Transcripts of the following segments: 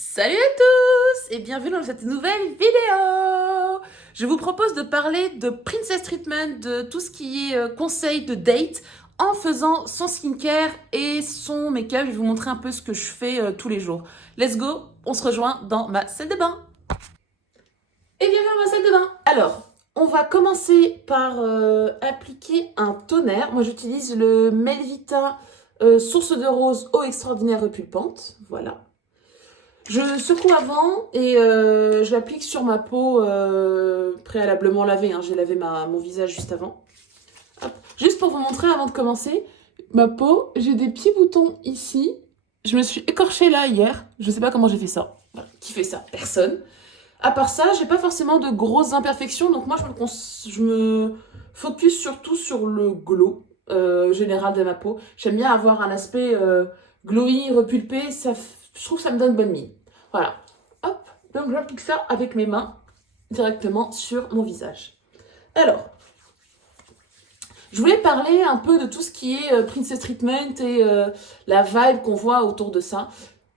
Salut à tous et bienvenue dans cette nouvelle vidéo. Je vous propose de parler de Princess Treatment, de tout ce qui est conseil de date en faisant son skincare et son make-up. Je vais vous montrer un peu ce que je fais tous les jours. Let's go, on se rejoint dans ma salle de bain. Et bienvenue dans ma salle de bain. Alors, on va commencer par appliquer un toner. Moi j'utilise le Melvita Source de Rose Eau Extraordinaire Repulpante. Voilà. Je secoue avant et je l'applique sur ma peau préalablement lavée. J'ai lavé mon visage juste avant. Hop. Juste pour vous montrer avant de commencer, ma peau, j'ai des petits boutons ici. Je me suis écorchée là hier. Je sais pas comment j'ai fait ça. Voilà. Qui fait ça? Personne. À part ça, j'ai pas forcément de grosses imperfections. Donc moi, je me focus surtout sur le glow général de ma peau. J'aime bien avoir un aspect glowy, repulpé. Je trouve que ça me donne bonne mine. Voilà. Hop. Donc j'applique ça avec mes mains directement sur mon visage. Alors, je voulais parler un peu de tout ce qui est Princess Treatment et la vibe qu'on voit autour de ça.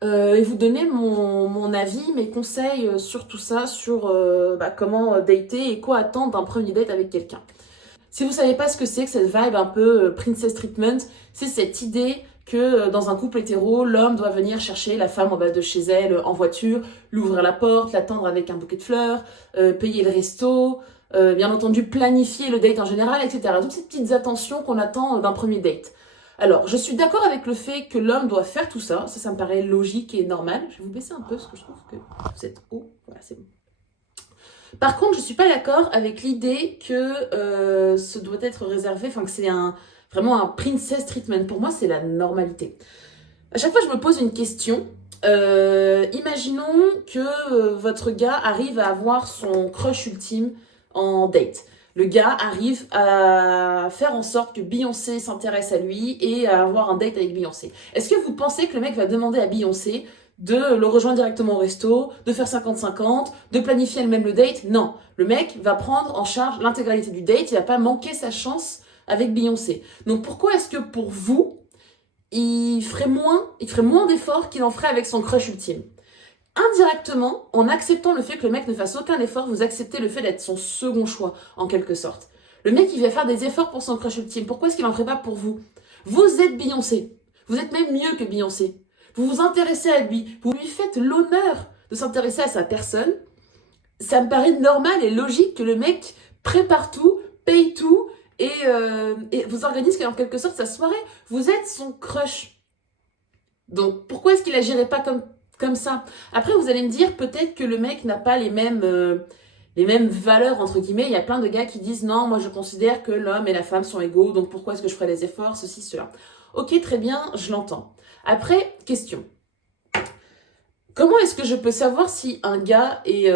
Et vous donner mon avis, mes conseils sur tout ça, sur comment dater et quoi attendre d'un premier date avec quelqu'un. Si vous savez pas ce que c'est que cette vibe un peu Princess Treatment, c'est cette idée que dans un couple hétéro, l'homme doit venir chercher la femme en bas de chez elle en voiture, lui ouvrir la porte, l'attendre avec un bouquet de fleurs, payer le resto, bien entendu planifier le date en général, etc. Toutes ces petites attentions qu'on attend d'un premier date. Alors, je suis d'accord avec le fait que l'homme doit faire tout ça, ça me paraît logique et normal. Je vais vous baisser un peu parce que je trouve que vous êtes haut, voilà, c'est bon. Par contre, je suis pas d'accord avec l'idée que ce doit être réservé, que c'est vraiment un princess treatment. Pour moi, c'est la normalité. À chaque fois, je me pose une question. Imaginons que votre gars arrive à avoir son crush ultime en date. Le gars arrive à faire en sorte que Beyoncé s'intéresse à lui et à avoir un date avec Beyoncé. Est-ce que vous pensez que le mec va demander à Beyoncé de le rejoindre directement au resto, de faire 50-50, de planifier elle-même le date? Non. Le mec va prendre en charge l'intégralité du date, il va pas manquer sa chance avec Beyoncé. Donc pourquoi est-ce que pour vous, il ferait moins d'efforts qu'il en ferait avec son crush ultime? Indirectement, en acceptant le fait que le mec ne fasse aucun effort, vous acceptez le fait d'être son second choix, en quelque sorte. Le mec, il va faire des efforts pour son crush ultime. Pourquoi est-ce qu'il n'en ferait pas pour vous? Vous êtes Beyoncé. Vous êtes même mieux que Beyoncé. Vous vous intéressez à lui. Vous lui faites l'honneur de s'intéresser à sa personne. Ça me paraît normal et logique que le mec prépare tout, paye tout et vous organise en quelque sorte sa soirée. Vous êtes son crush. Donc pourquoi est-ce qu'il agirait pas comme ça? Après, vous allez me dire peut-être que le mec n'a pas les mêmes valeurs, entre guillemets. Il y a plein de gars qui disent non, moi je considère que l'homme et la femme sont égaux, donc pourquoi est-ce que je ferais des efforts, ceci, cela. Ok, très bien, je l'entends. Après, question. Comment est-ce que je peux savoir si un gars est,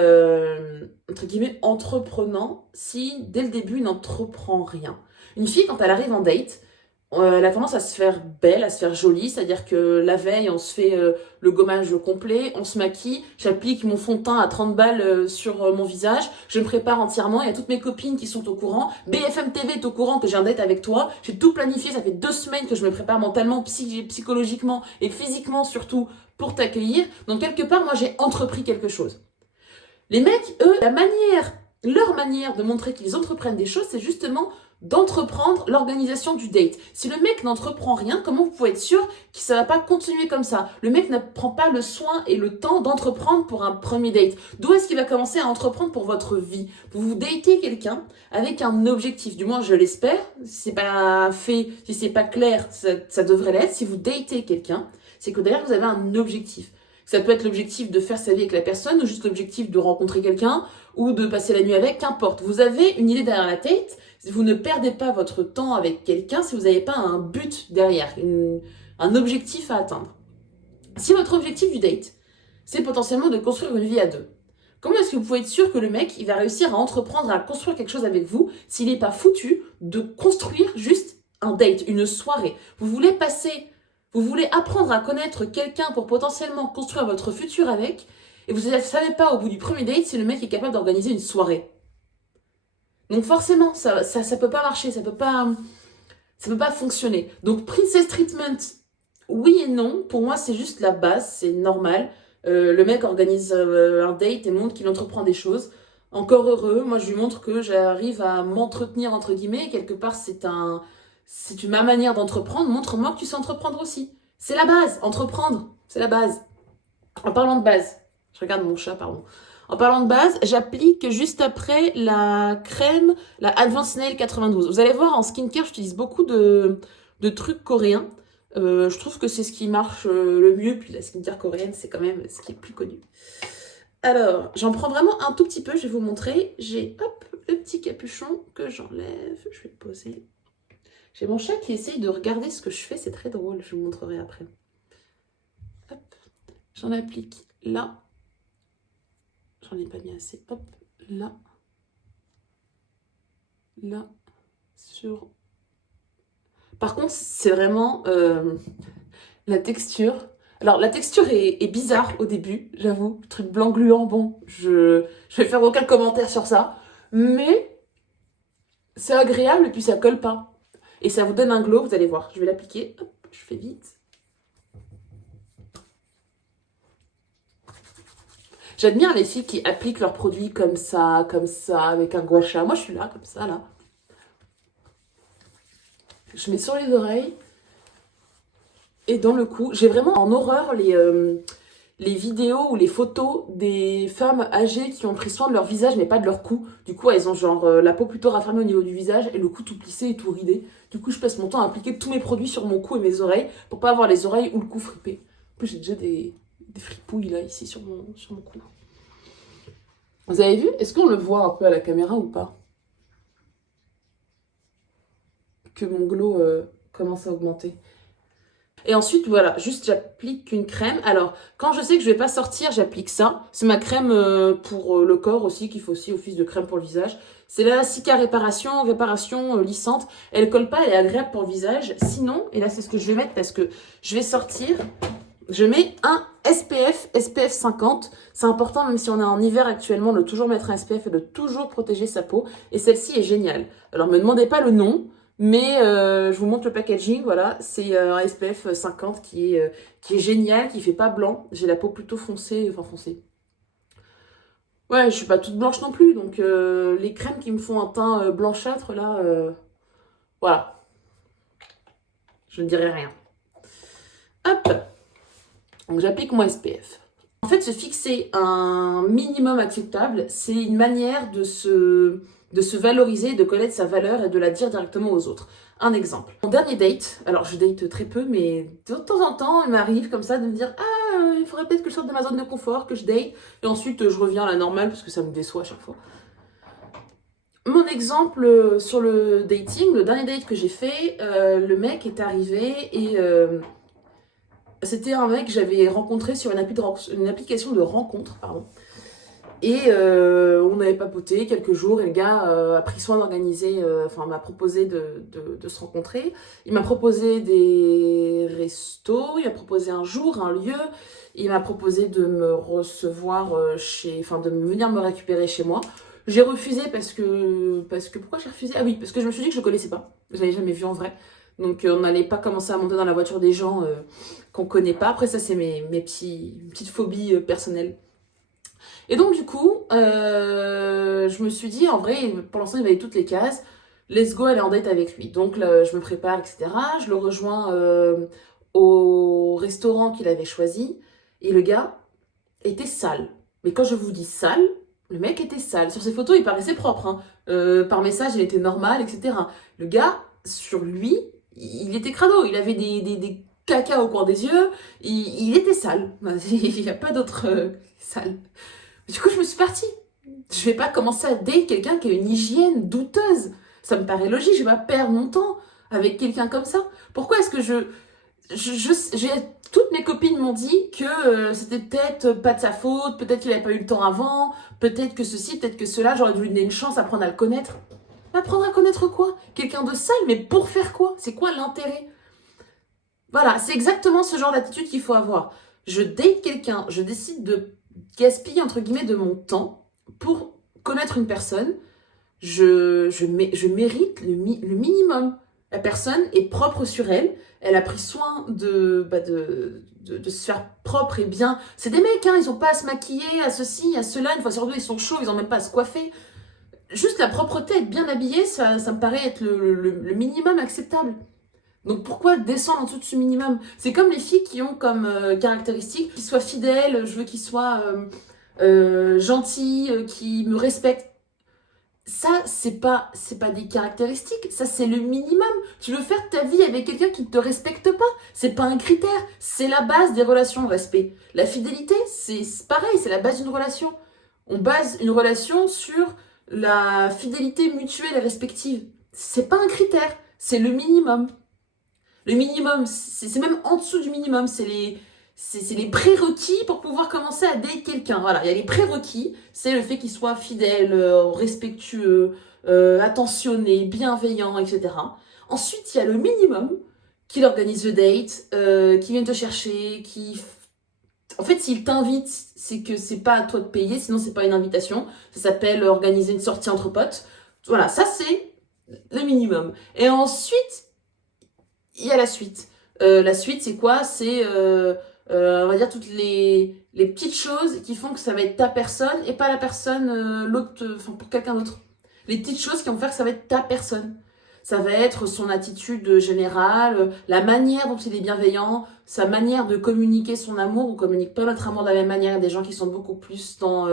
entre guillemets, entreprenant si dès le début il n'entreprend rien? Une fille, quand elle arrive en date, elle a tendance à se faire belle, à se faire jolie, c'est-à-dire que la veille, on se fait le gommage complet, on se maquille, j'applique mon fond de teint à 30 balles sur mon visage, je me prépare entièrement, il y a toutes mes copines qui sont au courant, BFM TV est au courant que j'ai un date avec toi, j'ai tout planifié, ça fait 2 semaines que je me prépare mentalement, psychologiquement et physiquement surtout pour t'accueillir, donc quelque part, moi j'ai entrepris quelque chose. Les mecs, eux, leur manière de montrer qu'ils entreprennent des choses, c'est justement d'entreprendre l'organisation du date. Si le mec n'entreprend rien, comment vous pouvez être sûr que ça va pas continuer comme ça? Le mec ne prend pas le soin et le temps d'entreprendre pour un premier date. D'où est-ce qu'il va commencer à entreprendre pour votre vie? Vous datez quelqu'un avec un objectif, du moins je l'espère. Si c'est pas fait, si c'est pas clair, ça devrait l'être. Si vous datez quelqu'un, c'est que derrière vous avez un objectif. Ça peut être l'objectif de faire sa vie avec la personne ou juste l'objectif de rencontrer quelqu'un ou de passer la nuit avec, qu'importe. Vous avez une idée derrière la tête, vous ne perdez pas votre temps avec quelqu'un si vous n'avez pas un but derrière, un objectif à atteindre. Si votre objectif du date, c'est potentiellement de construire une vie à deux, comment est-ce que vous pouvez être sûr que le mec, il va réussir à entreprendre, à construire quelque chose avec vous s'il n'est pas foutu de construire juste un date, une soirée? Vous voulez apprendre à connaître quelqu'un pour potentiellement construire votre futur avec, et vous ne savez pas au bout du premier date si le mec est capable d'organiser une soirée. Donc forcément, ça peut pas marcher, ça peut pas fonctionner. Donc Princess Treatment, oui et non. Pour moi, c'est juste la base, c'est normal. Le mec organise un date et montre qu'il entreprend des choses. Encore heureux, moi je lui montre que j'arrive à m'entretenir entre guillemets, et quelque part c'est ma manière d'entreprendre, montre-moi que tu sais entreprendre aussi. C'est la base, entreprendre, c'est la base. En parlant de base, je regarde mon chat, pardon. En parlant de base, j'applique juste après la crème, la Advanced Nail 92. Vous allez voir, en skincare, j'utilise beaucoup de trucs coréens. Je trouve que c'est ce qui marche le mieux, puis la skincare coréenne, c'est quand même ce qui est le plus connu. Alors, j'en prends vraiment un tout petit peu, je vais vous montrer. J'ai, hop, le petit capuchon que j'enlève. Je vais le poser. J'ai mon chat qui essaye de regarder ce que je fais, c'est très drôle, je vous montrerai après. Hop, j'en applique là. J'en ai pas mis assez. Hop, là. Là. Sur... Par contre, c'est vraiment la texture. Alors, la texture est bizarre au début, j'avoue. Le truc blanc gluant, bon, je vais faire aucun commentaire sur ça. Mais c'est agréable et puis ça colle pas. Et ça vous donne un glow, vous allez voir. Je vais l'appliquer. Hop, je fais vite. J'admire les filles qui appliquent leurs produits comme ça, avec un gua sha. Moi, je suis là, comme ça, là. Je mets sur les oreilles. Et dans le cou, j'ai vraiment en horreur les vidéos ou les photos des femmes âgées qui ont pris soin de leur visage mais pas de leur cou. Du coup, elles ont genre la peau plutôt raffermie au niveau du visage et le cou tout plissé et tout ridé. Du coup, je passe mon temps à appliquer tous mes produits sur mon cou et mes oreilles pour pas avoir les oreilles ou le cou fripé. En plus, j'ai déjà des fripouilles là, ici, sur mon cou. Vous avez vu? Est-ce qu'on le voit un peu à la caméra ou pas? Que mon glow commence à augmenter. Et ensuite, voilà, juste j'applique une crème. Alors, quand je sais que je vais pas sortir, j'applique ça. C'est ma crème pour le corps aussi, qui fait aussi office de crème pour le visage. C'est la Cica réparation lissante. Elle colle pas, elle est agréable pour le visage. Sinon, et là c'est ce que je vais mettre parce que je vais sortir, je mets un SPF 50. C'est important, même si on est en hiver actuellement, de toujours mettre un SPF et de toujours protéger sa peau. Et celle-ci est géniale. Alors, me demandez pas le nom. Mais je vous montre le packaging, voilà, c'est un SPF 50 qui est génial, qui fait pas blanc. J'ai la peau plutôt foncée, enfin foncée. Ouais, je suis pas toute blanche non plus, donc les crèmes qui me font un teint blanchâtre, là, voilà, je ne dirai rien. Hop, donc j'applique mon SPF. En fait, se fixer un minimum acceptable, c'est une manière de se valoriser, de connaître sa valeur et de la dire directement aux autres. Un exemple. Mon dernier date, alors je date très peu, mais de temps en temps, il m'arrive comme ça de me dire « Ah, il faudrait peut-être que je sorte de ma zone de confort, que je date. » Et ensuite, je reviens à la normale parce que ça me déçoit à chaque fois. Mon exemple sur le dating, le dernier date que j'ai fait, le mec est arrivé et... c'était un mec que j'avais rencontré sur une application de rencontre, pardon. Et on avait papoté quelques jours et le gars a pris soin d'organiser, m'a proposé de se rencontrer. Il m'a proposé des restos, il m'a proposé un jour, un lieu. Il m'a proposé de me recevoir de venir me récupérer chez moi. J'ai refusé parce que pourquoi j'ai refusé? Ah oui, parce que je me suis dit que je le connaissais pas. Je l'avais jamais vu en vrai. Donc on n'allait pas commencer à monter dans la voiture des gens qu'on connaît pas. Après ça c'est mes petites phobies personnelles. Et donc du coup, je me suis dit en vrai, pour l'instant il valait toutes les cases. Let's go aller en date avec lui. Donc là, je me prépare, etc. Je le rejoins au restaurant qu'il avait choisi. Et le gars était sale. Mais quand je vous dis sale, le mec était sale. Sur ses photos, il paraissait propre. Hein. Par message, il était normal, etc. Le gars, sur lui, il était crado. Il avait des caca au coin des yeux. Il était sale. Il n'y a pas d'autre sale. Du coup, je me suis partie. Je vais pas commencer à date quelqu'un qui a une hygiène douteuse. Ça me paraît logique. Je vais pas perdre mon temps avec quelqu'un comme ça. Pourquoi est-ce que j'ai toutes mes copines m'ont dit que c'était peut-être pas de sa faute, peut-être qu'il avait pas eu le temps avant, peut-être que ceci, peut-être que cela, j'aurais dû lui donner une chance, apprendre à le connaître. Apprendre à connaître quoi? Quelqu'un de sale, mais pour faire quoi? C'est quoi l'intérêt? Voilà, c'est exactement ce genre d'attitude qu'il faut avoir. Je date quelqu'un, je décide de gaspiller entre guillemets de mon temps pour connaître une personne, je mérite le minimum. La personne est propre sur elle, elle a pris soin de de se faire propre et bien. C'est des mecs, hein, ils ont pas à se maquiller, à ceci, à cela, une fois sur deux, ils sont chauds, ils ont même pas à se coiffer. Juste la propreté, être bien habillé, ça me paraît être le minimum acceptable. Donc pourquoi descendre en dessous de ce minimum? C'est comme les filles qui ont comme caractéristique qu'ils soient fidèles, je veux qu'ils soient gentils, qu'ils me respectent. Ça, c'est pas des caractéristiques, ça c'est le minimum. Tu veux faire ta vie avec quelqu'un qui ne te respecte pas, c'est pas un critère, c'est la base des relations, le respect. La fidélité, c'est pareil, c'est la base d'une relation. On base une relation sur la fidélité mutuelle et respective. C'est pas un critère, c'est le minimum. Le minimum, c'est même en dessous du minimum, c'est les prérequis pour pouvoir commencer à date quelqu'un. Voilà, il y a les prérequis, c'est le fait qu'il soit fidèle, respectueux, attentionné, bienveillant, etc. Ensuite, il y a le minimum, qu'il organise le date, qu'il vienne te chercher, en fait, s'il t'invite, c'est que c'est pas à toi de payer, sinon c'est pas une invitation. Ça s'appelle organiser une sortie entre potes. Voilà, ça c'est le minimum. Et ensuite, il y a la suite. La suite, c'est quoi? C'est, on va dire, toutes les petites choses qui font que ça va être ta personne et pas la personne, l'autre, enfin, pour quelqu'un d'autre. Les petites choses qui vont faire que ça va être ta personne. Ça va être son attitude générale, la manière dont il est bienveillant, sa manière de communiquer son amour. On communique pas notre amour de la même manière. Il y a des gens qui sont beaucoup plus dans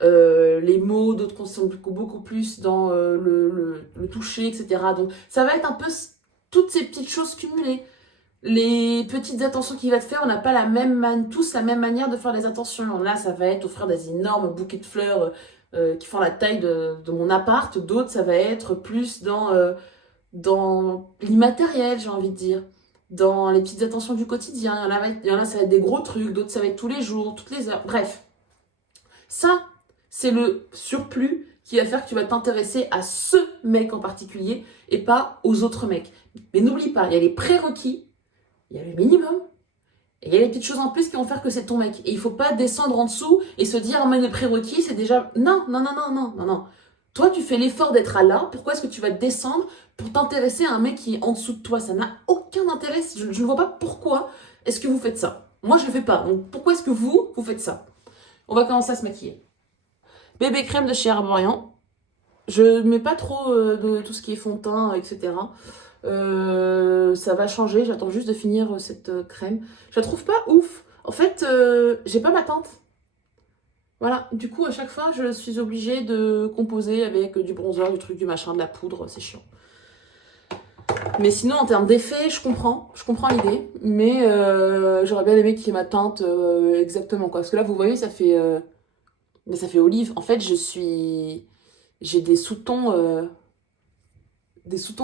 les mots, d'autres qui sont beaucoup plus dans le toucher, etc. Donc ça va être un peu toutes ces petites choses cumulées. Les petites attentions qu'il va te faire, on n'a pas tous la même manière de faire les attentions. Là, ça va être offrir des énormes bouquets de fleurs qui font la taille de mon appart. D'autres, ça va être plus dans l'immatériel, j'ai envie de dire. Dans les petites attentions du quotidien. Il y en a, ça va être des gros trucs. D'autres, ça va être tous les jours, toutes les heures. Bref. Ça, c'est le surplus qui va faire que tu vas t'intéresser à ce mec en particulier et pas aux autres mecs. Mais n'oublie pas, il y a les prérequis, il y a le minimum, et il y a les petites choses en plus qui vont faire que c'est ton mec. Et il faut pas descendre en dessous et se dire, oh mais le prérequis, c'est déjà... Non, non, non, non, non, non, non. Toi, tu fais l'effort d'être à là, pourquoi est-ce que tu vas descendre pour t'intéresser à un mec qui est en dessous de toi? Ça n'a aucun intérêt, je ne vois pas pourquoi est-ce que vous faites ça. Moi, je ne le fais pas, donc pourquoi est-ce que vous faites ça? On va commencer à se maquiller. Bébé crème de chez Herborian. Je ne mets pas trop de tout ce qui est fond de teint, etc. Ça va changer, j'attends juste de finir cette crème. Je la trouve pas ouf. En fait, j'ai pas ma teinte. Voilà, du coup, à chaque fois, je suis obligée de composer avec du bronzer, du truc, du machin, de la poudre, c'est chiant. Mais sinon, en termes d'effet, je comprends l'idée, mais j'aurais bien aimé qu'il y ait ma teinte exactement, quoi. Parce que là, vous voyez, ça fait olive. En fait, j'ai des sous-tons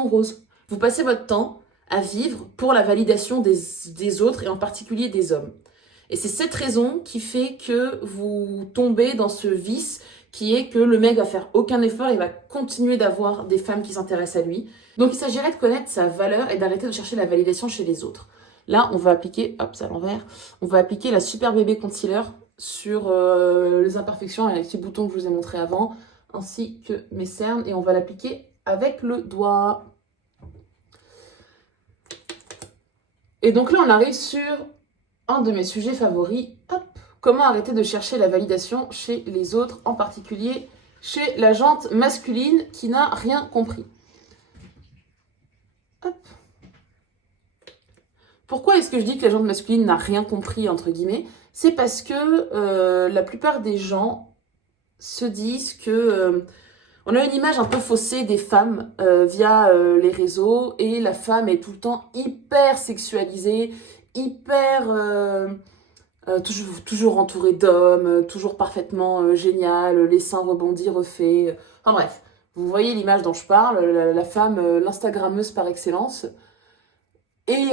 roses. Vous passez votre temps à vivre pour la validation des autres et en particulier des hommes. Et c'est cette raison qui fait que vous tombez dans ce vice qui est que le mec va faire aucun effort, il va continuer d'avoir des femmes qui s'intéressent à lui. Donc il s'agirait de connaître sa valeur et d'arrêter de chercher la validation chez les autres. Là, on va appliquer, hop, c'est à l'envers, on va appliquer la Super Bébé Concealer sur les imperfections et les petits boutons que je vous ai montrés avant, ainsi que mes cernes, et on va l'appliquer avec le doigt. Et donc là, on arrive sur un de mes sujets favoris. Hop, comment arrêter de chercher la validation chez les autres, en particulier chez la jante masculine qui n'a rien compris. Hop. Pourquoi est-ce que je dis que la jante masculine n'a rien compris, entre guillemets? C'est parce que la plupart des gens se disent que... on a une image un peu faussée des femmes via les réseaux, et la femme est tout le temps hyper sexualisée, hyper... toujours entourée d'hommes, toujours parfaitement géniale, les seins rebondis, refaits. Enfin bref, vous voyez l'image dont je parle, la femme, l'instagrammeuse par excellence. Et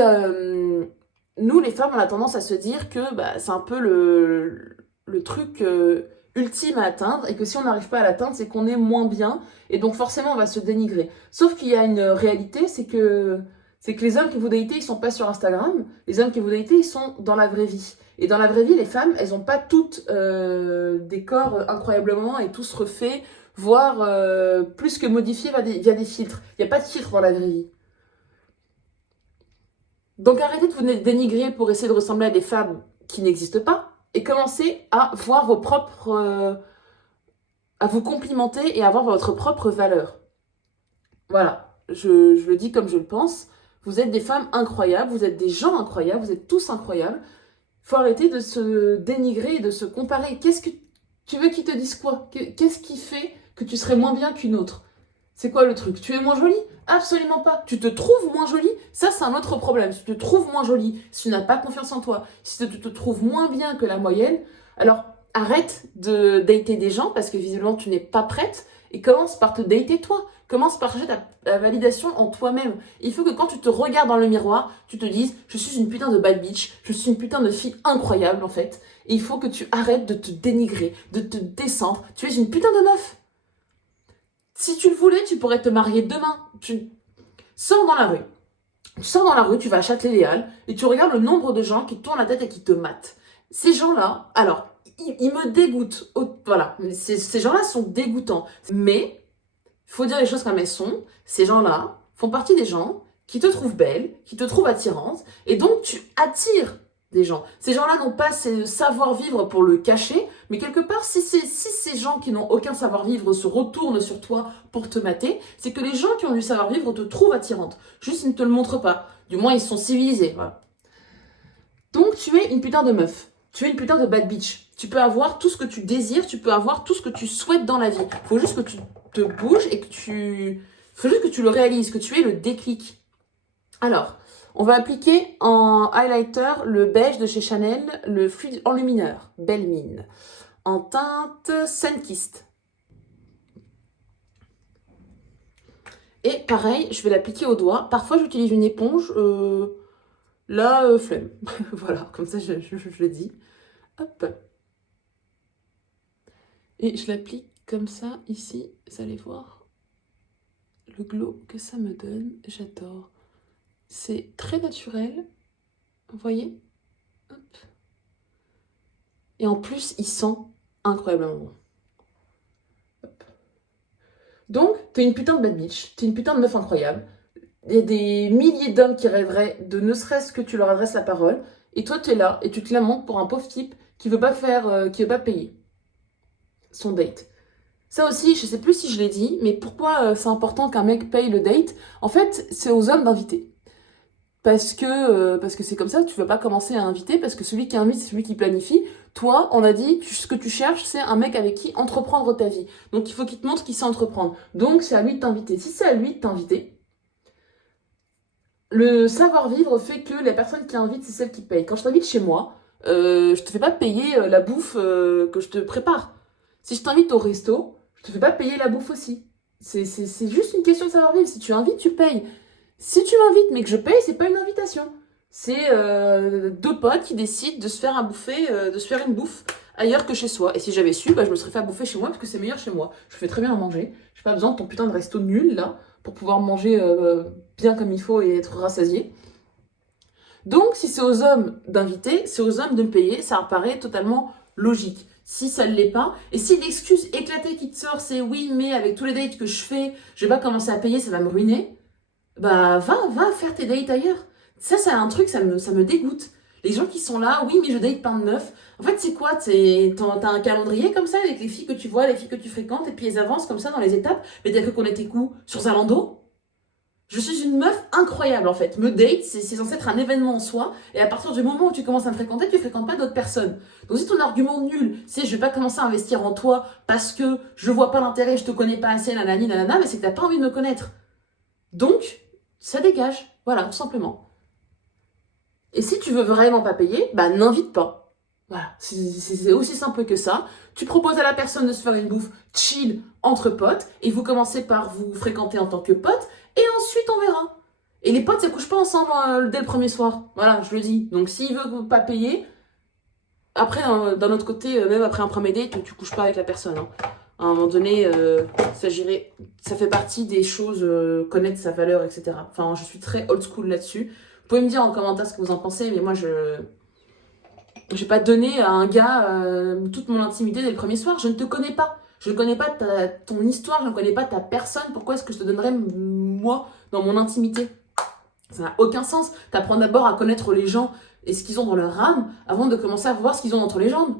nous, les femmes, on a tendance à se dire que c'est un peu le truc ultime à atteindre, et que si on n'arrive pas à l'atteindre, c'est qu'on est moins bien, et donc forcément on va se dénigrer. Sauf qu'il y a une réalité, c'est que les hommes qui vous datent, ils sont pas sur Instagram, les hommes qui vous datent, ils sont dans la vraie vie. Et dans la vraie vie, les femmes, elles ont pas toutes des corps incroyablement et tous refaits, voire plus que modifiés via des filtres. Il n'y a pas de filtre dans la vraie vie. Donc arrêtez de vous dénigrer pour essayer de ressembler à des femmes qui n'existent pas et commencez à voir vos propres... à vous complimenter et à avoir votre propre valeur. Voilà, je le dis comme je le pense. Vous êtes des femmes incroyables, vous êtes des gens incroyables, vous êtes tous incroyables. Il faut arrêter de se dénigrer et de se comparer. Qu'est-ce que tu veux qu'ils te disent quoi? Qu'est-ce qui fait que tu serais moins bien qu'une autre? C'est quoi le truc? Tu es moins jolie? Absolument pas. Tu te trouves moins jolie? Ça, c'est un autre problème. Si tu te trouves moins jolie, si tu n'as pas confiance en toi, si tu te trouves moins bien que la moyenne, alors arrête de dater des gens parce que visiblement tu n'es pas prête et commence par te dater toi. Commence par chercher ta validation en toi-même. Il faut que quand tu te regardes dans le miroir, tu te dises « Je suis une putain de bad bitch, je suis une putain de fille incroyable en fait. » Et il faut que tu arrêtes de te dénigrer, de te descendre. Tu es une putain de meuf. Si tu le voulais, tu pourrais te marier demain. Tu sors dans la rue. Tu sors dans la rue, tu vas à Châtelet-Les Halles et tu regardes le nombre de gens qui te tournent la tête et qui te matent. Ces gens-là, alors, ils me dégoûtent. Voilà, ces gens-là sont dégoûtants. Mais il faut dire les choses comme elles sont. Ces gens-là font partie des gens qui te trouvent belle, qui te trouvent attirante, et donc tu attires des gens. Ces gens-là n'ont pas ce savoir-vivre pour le cacher, mais quelque part, si ces gens qui n'ont aucun savoir-vivre se retournent sur toi pour te mater, c'est que les gens qui ont du savoir-vivre te trouvent attirante. Juste, ils ne te le montrent pas. Du moins, ils sont civilisés. Voilà. Donc, tu es une putain de meuf. Tu es une putain de bad bitch. Tu peux avoir tout ce que tu désires, tu peux avoir tout ce que tu souhaites dans la vie. Faut juste que tu te bouges et que faut juste que tu le réalises, que tu aies le déclic. Alors, on va appliquer en highlighter le beige de chez Chanel, le fluide enlumineur, Belle Mine, en teinte Sunkissed. Et pareil, je vais l'appliquer au doigt. Parfois, j'utilise une éponge. Là, flemme. Voilà, comme ça, je le dis. Hop. Et je l'applique comme ça, ici. Vous allez voir le glow que ça me donne. J'adore. C'est très naturel. Vous voyez? Hop. Et en plus, il sent incroyablement bon. Hop. Donc, t'es une putain de bad bitch. T'es une putain de meuf incroyable. Il y a des milliers d'hommes qui rêveraient de ne serait-ce que tu leur adresses la parole. Et toi, tu es là et tu te lamentes pour un pauvre type qui veut pas qui veut pas payer son date. Ça aussi, je sais plus si je l'ai dit, mais pourquoi c'est important qu'un mec paye le date? En fait, c'est aux hommes d'inviter. Parce que c'est comme ça, tu vas pas commencer à inviter, parce que celui qui invite, c'est celui qui planifie. Toi, on a dit, ce que tu cherches, c'est un mec avec qui entreprendre ta vie. Donc il faut qu'il te montre qu'il sait entreprendre. Donc c'est à lui de t'inviter. Si c'est à lui de t'inviter, le savoir-vivre fait que la personne qui invite, c'est celle qui paye. Quand je t'invite chez moi, je te fais pas payer la bouffe que je te prépare. Si je t'invite au resto, je te fais pas payer la bouffe aussi. C'est juste une question de savoir-vivre. Si tu invites, tu payes. Si tu m'invites mais que je paye, c'est pas une invitation. C'est deux potes qui décident de se faire de se faire une bouffe ailleurs que chez soi. Et si j'avais su, bah, je me serais fait à bouffer chez moi parce que c'est meilleur chez moi. Je fais très bien à manger. J'ai pas besoin de ton putain de resto nul là pour pouvoir manger bien comme il faut et être rassasié. Donc, si c'est aux hommes d'inviter, c'est aux hommes de me payer, ça paraît totalement logique. Si ça ne l'est pas, et si l'excuse éclatée qui te sort, c'est oui, mais avec tous les dates que je fais, je vais pas commencer à payer, ça va me ruiner, bah va faire tes dates ailleurs. Ça, c'est un truc, ça me dégoûte. Les gens qui sont là, oui, mais je date plein de meufs. En fait, c'est quoi? T'as un calendrier comme ça avec les filles que tu vois, les filles que tu fréquentes, et puis elles avancent comme ça dans les étapes. Mais t'as cru qu'on était où? Sur Zalando? Je suis une meuf incroyable en fait. Me date, c'est censé être un événement en soi. Et à partir du moment où tu commences à me fréquenter, tu fréquentes pas d'autres personnes. Donc si ton argument nul, c'est je vais pas commencer à investir en toi parce que je vois pas l'intérêt, je te connais pas assez, nanani, nanana, mais c'est que t'as pas envie de me connaître. Donc, ça dégage. Voilà, tout simplement. Et si tu veux vraiment pas payer, bah n'invite pas. Voilà, c'est aussi simple que ça. Tu proposes à la personne de se faire une bouffe chill entre potes et vous commencez par vous fréquenter en tant que potes et ensuite on verra. Et les potes, ça couche pas ensemble dès le premier soir. Voilà, je le dis. Donc s'il veut pas payer, après, d'un autre côté, même après un premier date, tu couches pas avec la personne. Hein. À un moment donné, ça fait partie des choses, connaître sa valeur, etc. Enfin, je suis très old school là-dessus. Vous pouvez me dire en commentaire ce que vous en pensez, mais moi, je vais pas donner à un gars toute mon intimité dès le premier soir. Je ne te connais pas. Je ne connais pas ton histoire, je ne connais pas ta personne. Pourquoi est-ce que je te donnerais, moi, dans mon intimité? Ça n'a aucun sens. T'apprends d'abord à connaître les gens et ce qu'ils ont dans leur âme avant de commencer à voir ce qu'ils ont entre les jambes.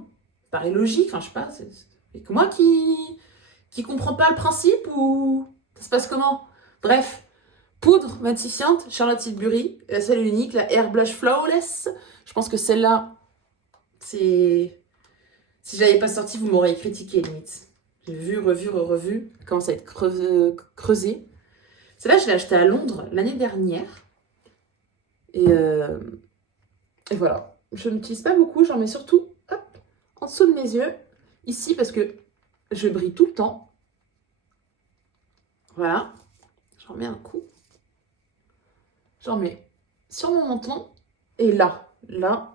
Paraît logique, enfin je sais pas, c'est que moi qui comprends pas le principe ou ça se passe comment? Bref, poudre matifiante, Charlotte Tilbury, la seule et unique, la Air Blush Flawless. Je pense que celle-là, c'est... Si je l'avais pas sortie, vous m'auriez critiqué limite. J'ai vu, revu, revu, elle commence à être creusée. Celle-là, je l'ai achetée à Londres l'année dernière. Et voilà. Je n'utilise pas beaucoup, j'en mets surtout hop, en dessous de mes yeux, ici, parce que je brille tout le temps. Voilà. J'en mets un coup. J'en mets sur mon menton et là,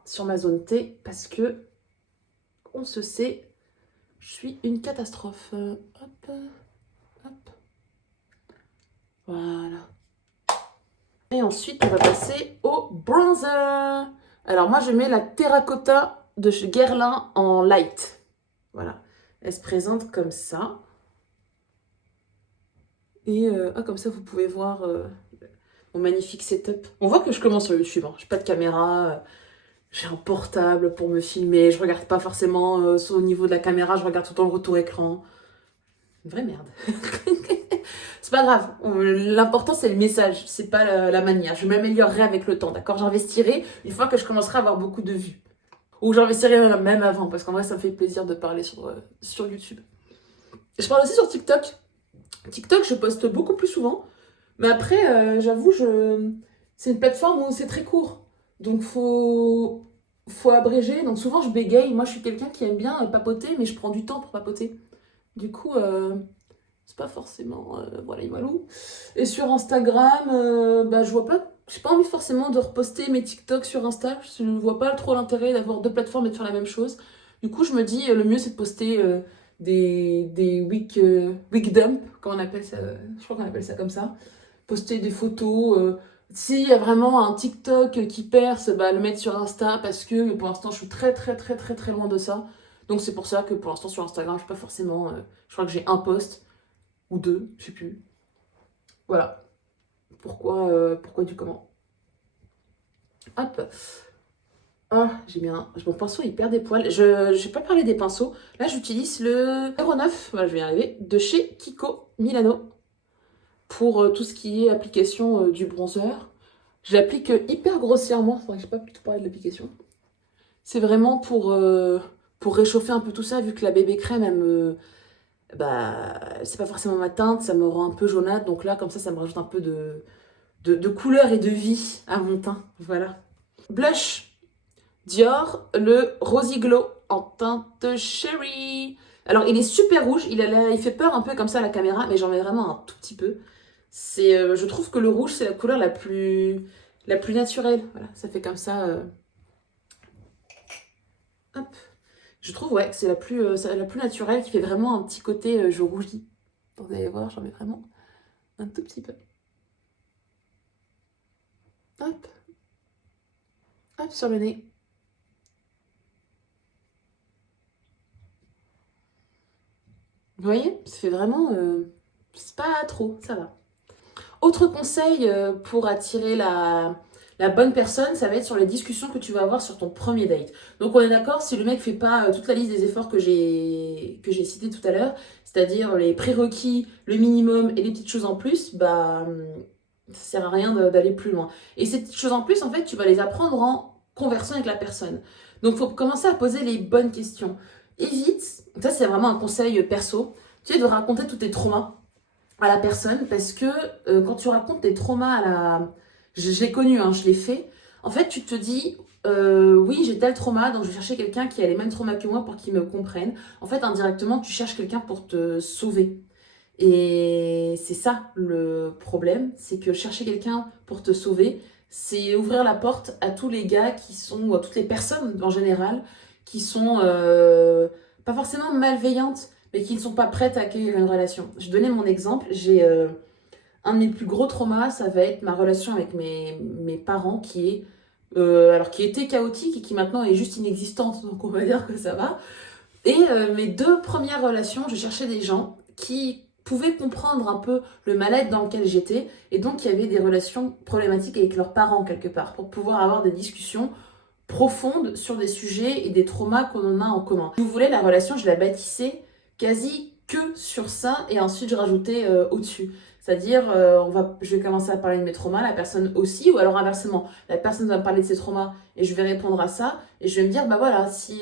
sur ma zone T, parce que, on se sait, je suis une catastrophe. Hop, hop. Voilà. Et ensuite, on va passer au bronzer. Alors moi, je mets la Terracotta de chez Guerlain en light. Voilà. Elle se présente comme ça. Et comme ça, vous pouvez voir mon magnifique setup. On voit que je commence sur YouTube. Hein. Je n'ai pas de caméra. J'ai un portable pour me filmer. Je regarde pas forcément au niveau de la caméra. Je regarde tout le temps le retour écran. Une vraie merde. C'est pas grave. L'important, c'est le message. C'est pas la manière. Je m'améliorerai avec le temps, d'accord? J'investirai une fois que je commencerai à avoir beaucoup de vues. Ou j'investirai même avant, parce qu'en vrai, ça me fait plaisir de parler sur YouTube. Je parle aussi sur TikTok. TikTok, je poste beaucoup plus souvent. Mais après, j'avoue, c'est une plateforme où c'est très court. Donc, faut abréger. Donc, souvent, je bégaye. Moi, je suis quelqu'un qui aime bien papoter, mais je prends du temps pour papoter. Du coup, c'est pas forcément... voilà, walou. Et sur Instagram, je vois pas... J'ai pas envie forcément de reposter mes TikTok sur Insta. Je ne vois pas trop l'intérêt d'avoir deux plateformes et de faire la même chose. Du coup, je me dis, le mieux, c'est de poster des week dump, comment on appelle ça. Je crois qu'on appelle ça comme ça. Poster des photos. S'il y a vraiment un TikTok qui perce, le mettre sur Insta parce que mais pour l'instant, je suis très loin de ça. Donc c'est pour ça que pour l'instant sur Instagram, je suis pas forcément... je crois que j'ai un post ou deux, je sais plus. Voilà. Pourquoi du comment. Hop. Ah, j'ai bien... Mon pinceau, il perd des poils. Je vais pas parler des pinceaux. Là, j'utilise le 09, voilà, je vais y arriver, de chez Kiko Milano. Pour tout ce qui est application du bronzer. Je l'applique hyper grossièrement. C'est vrai que j'ai pas pu tout parler de l'application. C'est vraiment pour réchauffer un peu tout ça, vu que la bébé crème, elle me... c'est pas forcément ma teinte, ça me rend un peu jaunâtre. Donc là, comme ça me rajoute un peu de couleur et de vie à mon teint. Voilà. Blush Dior, le Rosy Glow en teinte Cherry. Alors, il est super rouge. Il fait peur un peu comme ça à la caméra, mais j'en mets vraiment un tout petit peu. Je trouve que le rouge, c'est la couleur la plus naturelle. Voilà, ça fait comme ça. Hop. Je trouve, ouais, que c'est la plus naturelle, qui fait vraiment un petit côté je rougis. Vous allez voir, j'en mets vraiment un tout petit peu. Hop. Hop, sur le nez. Vous voyez, ça fait vraiment... c'est pas trop, ça va. Autre conseil pour attirer la bonne personne, ça va être sur les discussions que tu vas avoir sur ton premier date. Donc on est d'accord, si le mec fait pas toute la liste des efforts que j'ai cités tout à l'heure, c'est-à-dire les prérequis, le minimum et les petites choses en plus, ça sert à rien d'aller plus loin. Et ces petites choses en plus, en fait, tu vas les apprendre en conversant avec la personne. Donc il faut commencer à poser les bonnes questions. Évite, ça c'est vraiment un conseil perso, tu sais, de raconter tous tes traumas à la personne, parce que quand tu racontes tes traumas à la... Je l'ai connu, hein, je l'ai fait. En fait, tu te dis, oui, j'ai tel trauma, donc je vais chercher quelqu'un qui a les mêmes traumas que moi pour qu'il me comprenne. En fait, indirectement, tu cherches quelqu'un pour te sauver. Et c'est ça le problème, c'est que chercher quelqu'un pour te sauver, c'est ouvrir la porte à tous les gars qui sont, ou à toutes les personnes en général, qui sont pas forcément malveillantes, mais qui ne sont pas prêtes à accueillir une relation. Je donnais mon exemple, j'ai un de mes plus gros traumas, ça va être ma relation avec mes parents qui était chaotique et qui maintenant est juste inexistante, donc on va dire que ça va. Et mes deux premières relations, je cherchais des gens qui pouvaient comprendre un peu le mal-être dans lequel j'étais, et donc il y avait des relations problématiques avec leurs parents quelque part, pour pouvoir avoir des discussions profondes sur des sujets et des traumas qu'on a en commun. Si vous voulez, la relation, je la bâtissais quasi que sur ça, et ensuite je rajoutais au-dessus. C'est-à-dire, je vais commencer à parler de mes traumas, la personne aussi, ou alors inversement, la personne va me parler de ses traumas et je vais répondre à ça, et je vais me dire, bah voilà, si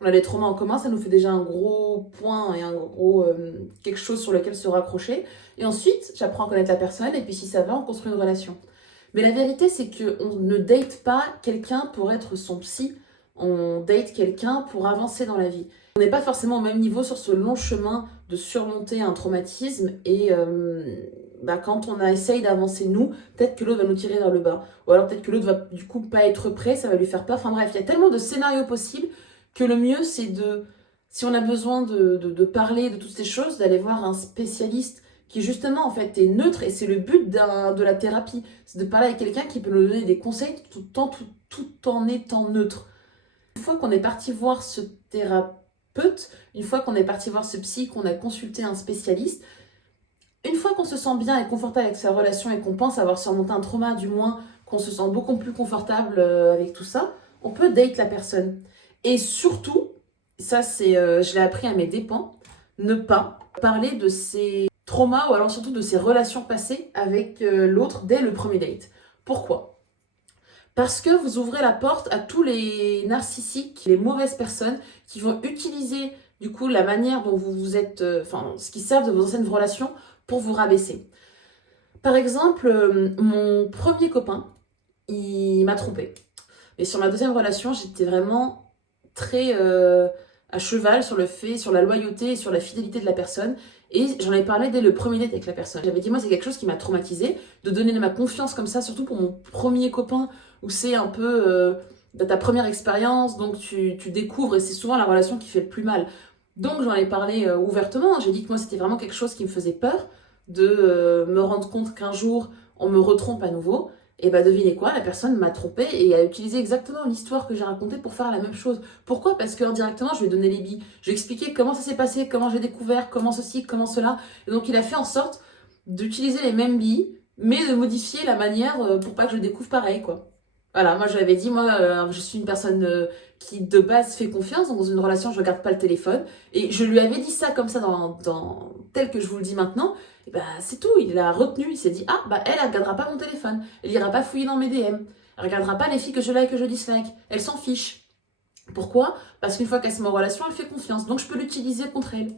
on a des traumas en commun, ça nous fait déjà un gros point et un gros quelque chose sur lequel se raccrocher. Et ensuite, j'apprends à connaître la personne, et puis si ça va, on construit une relation. Mais la vérité, c'est qu'on ne date pas quelqu'un pour être son psy, on date quelqu'un pour avancer dans la vie. On n'est pas forcément au même niveau sur ce long chemin de surmonter un traumatisme et quand on essaye d'avancer nous, peut-être que l'autre va nous tirer vers le bas. Ou alors peut-être que l'autre va du coup pas être prêt, ça va lui faire peur. Enfin bref, il y a tellement de scénarios possibles que le mieux c'est si on a besoin de parler de toutes ces choses, d'aller voir un spécialiste qui justement en fait est neutre, et c'est le but de la thérapie, c'est de parler avec quelqu'un qui peut nous donner des conseils tout en étant neutre. Une fois qu'on est parti voir ce thérapeute, une fois qu'on est parti voir ce psy, qu'on a consulté un spécialiste, une fois qu'on se sent bien et confortable avec sa relation et qu'on pense avoir surmonté un trauma, du moins qu'on se sent beaucoup plus confortable avec tout ça, on peut date la personne. Et surtout, ça c'est, je l'ai appris à mes dépens, ne pas parler de ses traumas ou alors surtout de ses relations passées avec l'autre dès le premier date. Pourquoi ? Parce que vous ouvrez la porte à tous les narcissiques, les mauvaises personnes qui vont utiliser du coup la manière dont vous êtes, ce qu'ils savent de vos anciennes relations pour vous rabaisser. Par exemple, mon premier copain, il m'a trompée. Et sur ma deuxième relation, j'étais vraiment très à cheval sur sur la loyauté et sur la fidélité de la personne. Et j'en ai parlé dès le premier date avec la personne. J'avais dit, moi, c'est quelque chose qui m'a traumatisée, de donner de ma confiance comme ça, surtout pour mon premier copain, où c'est un peu ta première expérience, donc tu découvres, et c'est souvent la relation qui fait le plus mal. Donc j'en ai parlé ouvertement, j'ai dit que moi, c'était vraiment quelque chose qui me faisait peur, de me rendre compte qu'un jour, on me retrompe à nouveau. Et bah devinez quoi, la personne m'a trompée et a utilisé exactement l'histoire que j'ai racontée pour faire la même chose. Pourquoi ? Parce que indirectement, je lui ai donné les billes. Je lui ai expliqué comment ça s'est passé, comment j'ai découvert, comment ceci, comment cela. Et donc il a fait en sorte d'utiliser les mêmes billes, mais de modifier la manière pour pas que je découvre pareil, quoi. Voilà, moi je lui avais dit, je suis une personne qui de base fait confiance, donc dans une relation je regarde pas le téléphone. Et je lui avais dit ça comme ça, tel que je vous le dis maintenant. Et bah c'est tout, il l'a retenu, il s'est dit, ah bah elle regardera pas mon téléphone, elle ira pas fouiller dans mes DM, elle regardera pas les filles que je like et que je dislike, elle s'en fiche. Pourquoi ? Parce qu'une fois qu'elle se met en relation, elle fait confiance, donc je peux l'utiliser contre elle.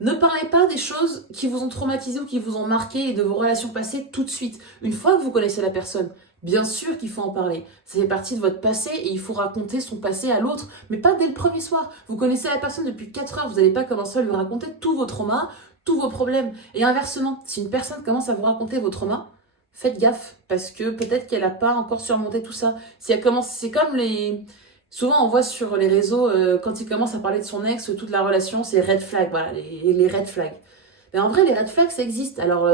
Ne parlez pas des choses qui vous ont traumatisé ou qui vous ont marqué et de vos relations passées tout de suite. Une fois que vous connaissez la personne, bien sûr qu'il faut en parler. Ça fait partie de votre passé et il faut raconter son passé à l'autre, mais pas dès le premier soir. Vous connaissez la personne depuis 4 heures, vous n'allez pas commencer à lui raconter tous vos traumas, tous vos problèmes. Et inversement, si une personne commence à vous raconter vos traumas, faites gaffe, parce que peut-être qu'elle n'a pas encore surmonté tout ça. Si elle commence, c'est comme les... Souvent, on voit sur les réseaux, quand il commence à parler de son ex, toute la relation, c'est red flag, voilà, les red flags. Mais en vrai, les red flags, ça existe. Alors,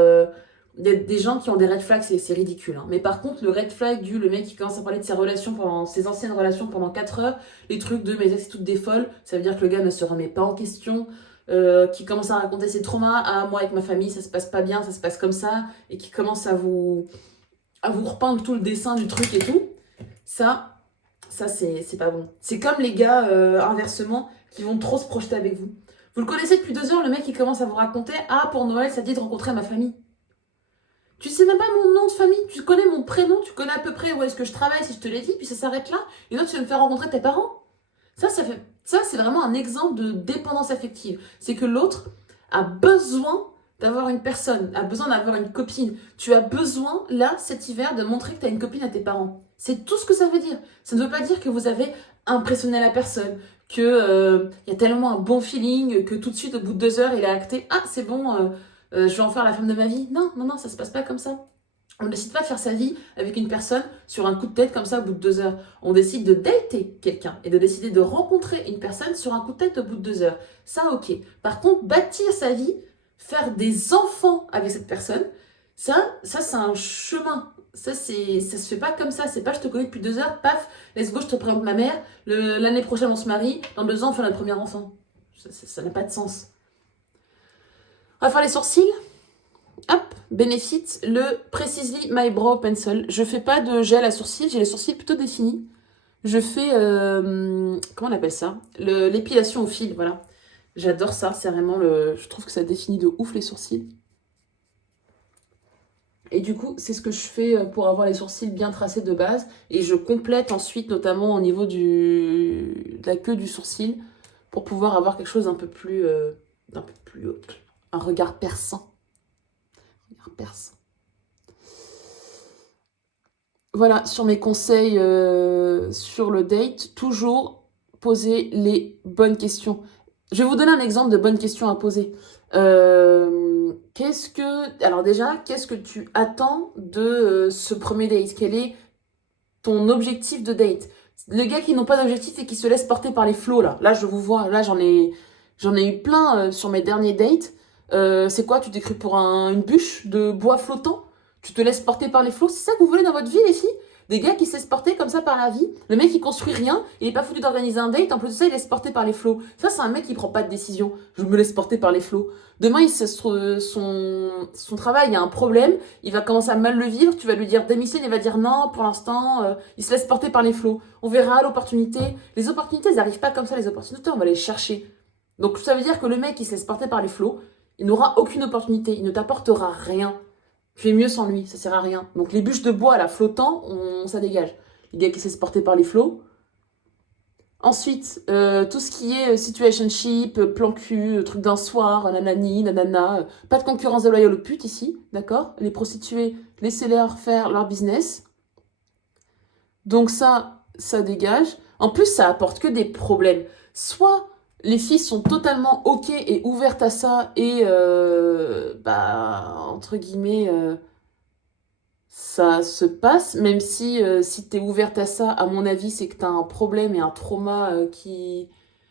des gens qui ont des red flags, c'est ridicule. Hein. Mais par contre, le red flag le mec qui commence à parler de ses anciennes relations pendant 4 heures, les trucs de mes ex, c'est toutes des folles, ça veut dire que le gars ne se remet pas en question, qui commence à raconter ses traumas, ah, moi avec ma famille, ça se passe pas bien, ça se passe comme ça, et qui commence à vous repeindre tout le dessin du truc et tout, ça c'est pas bon. C'est comme les gars, inversement, qui vont trop se projeter avec vous. Vous le connaissez depuis 2 heures, le mec, il commence à vous raconter, ah, pour Noël, ça dit de rencontrer ma famille. Tu sais même pas mon nom de famille, tu connais mon prénom, tu connais à peu près où est-ce que je travaille si je te l'ai dit, puis ça s'arrête là, et toi tu vas me faire rencontrer tes parents. Ça c'est vraiment un exemple de dépendance affective. C'est que l'autre a besoin d'avoir une personne, a besoin d'avoir une copine. Tu as besoin, là, cet hiver, de montrer que tu as une copine à tes parents. C'est tout ce que ça veut dire. Ça ne veut pas dire que vous avez impressionné la personne, que y a tellement un bon feeling, que tout de suite, au bout de 2 heures, il a acté, ah, c'est bon, je vais en faire la femme de ma vie. Non, ça se passe pas comme ça. On ne décide pas de faire sa vie avec une personne sur un coup de tête comme ça au bout de 2 heures. On décide de dater quelqu'un et de décider de rencontrer une personne sur un coup de tête au bout de 2 heures. Ça, ok. Par contre, bâtir sa vie, faire des enfants avec cette personne, ça c'est un chemin. Ça se fait pas comme ça. C'est pas je te connais depuis 2 heures, paf, let's go, je te présente ma mère. L'année prochaine, on se marie. Dans 2 ans, on fait notre premier enfant. Ça n'a pas de sens. On va faire les sourcils. Hop, Benefit, le Precisely My Brow Pencil. Je fais pas de gel à sourcils, j'ai les sourcils plutôt définis. Je fais, comment on appelle ça? L'épilation au fil, voilà. J'adore ça, c'est vraiment le... Je trouve que ça définit de ouf les sourcils. Et du coup, c'est ce que je fais pour avoir les sourcils bien tracés de base. Et je complète ensuite, notamment au niveau de la queue du sourcil, pour pouvoir avoir quelque chose d'un peu plus... un regard perçant. Un regard perçant. Voilà, sur mes conseils sur le date, toujours poser les bonnes questions. Je vais vous donner un exemple de bonnes questions à poser. Alors déjà, qu'est-ce que tu attends de ce premier date? Quel est ton objectif de date? Les gars qui n'ont pas d'objectif et qui se laissent porter par les flots, là je vous vois, là j'en ai eu plein sur mes derniers dates. C'est quoi? Tu t'es cru pour une bûche de bois flottant? Tu te laisses porter par les flots? C'est ça que vous voulez dans votre vie, les filles? Des gars qui se laissent porter comme ça par la vie? Le mec, il construit rien, il est pas foutu d'organiser un date, en plus de ça, il laisse porter par les flots. Ça, c'est un mec qui prend pas de décision. Je me laisse porter par les flots. Demain, son travail, il y a un problème, il va commencer à mal le vivre, tu vas lui dire démissionne, il va dire non, pour l'instant, il se laisse porter par les flots. On verra l'opportunité. Les opportunités, elles n'arrivent pas comme ça, les opportunités, on va les chercher. Donc, ça veut dire que le mec qui se laisse porter par les flots, il n'aura aucune opportunité, il ne t'apportera rien. Tu es mieux sans lui, ça sert à rien. Donc les bûches de bois là flottant, ça dégage. Les gars qui se laissent porter par les flots. Ensuite, tout ce qui est situationship, plan cul, truc d'un soir, nanani, nanana. Pas de concurrence déloyale aux putes ici, d'accord? Les prostituées, laissez-leur faire leur business. Donc ça dégage. En plus, ça apporte que des problèmes. Soit les filles sont totalement ok et ouvertes à ça et entre guillemets ça se passe, même si t'es ouverte à ça, à mon avis, c'est que t'as un problème et un trauma qui